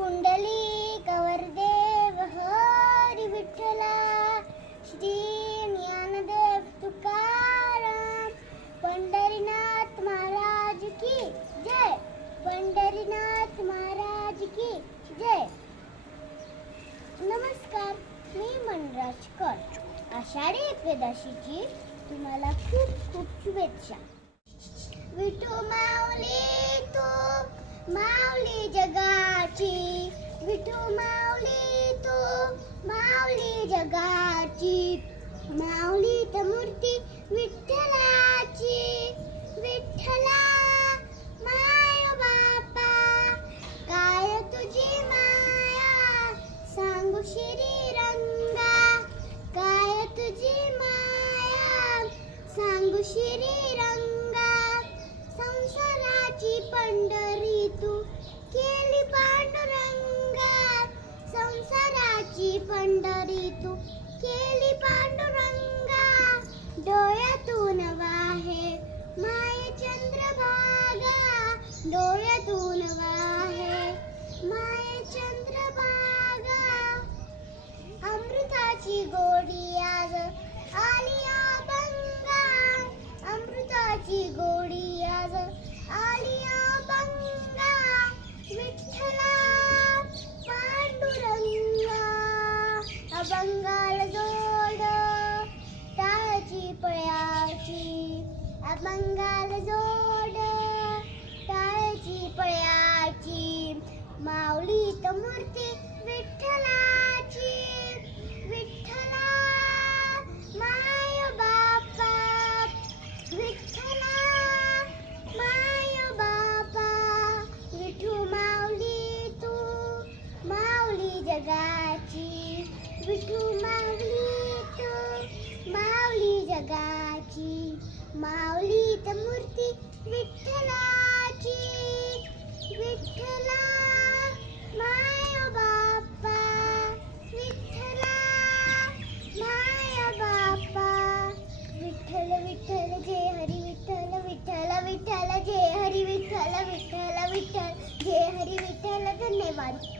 पुंडलिक वरदेव हरी विठ्ठला, श्री ज्ञानदेव तुकाराम, पंढरीनाथ महाराज की जय, पंढरीनाथ महाराज की जय. नमस्कार, मी मनराज कर. आषाढी एकादशीची तुम्हाला खूप खूप शुभेच्छा. विठू माऊली तू माऊली जगाची, विठू माऊली तू माऊली जगाची, माऊली तर मूर्ती विठ्ठलाची. विठ्ठला माय बापा काय तुझी माया, सांगू श्रीरंगा काय तुझी माया, सांगू श्रीरंगा. संसाराची पंढरी तू केली पांडुरंगा, संसाराची पंढरी तू केली पांडुरंगा. डोळ्यातून वाहे माये चंद्रभागा, डोळ्यातून वाहे माये चंद्रभागा. अमृताची गोडी आज आली अभंगा, अमृताची गोडी आज आली अभंगा. विठ्ठला पांडुरंगा अभंगाल जोड टाळची पळ्याची, अभंगाल जोड टाळची पळ्याची. माऊली तर मूर्ती विठ्ठलाची. विठ्ठला माय बापा, विठ्ठला माय बापा, विठू माऊली तू माऊली जगाची, विठू माऊली तू माऊली जगाची, माऊली तर मूर्ती विठ्ठलाची. विठ्ठला माय बापा, विठ्ठला माय बापा. विठ्ठल विठ्ठल जय हरी विठ्ठल, विठ्ठल विठ्ठल जय हरी विठ्ठल, विठ्ठल विठ्ठल जय हरी विठ्ठल. धन्यवाद.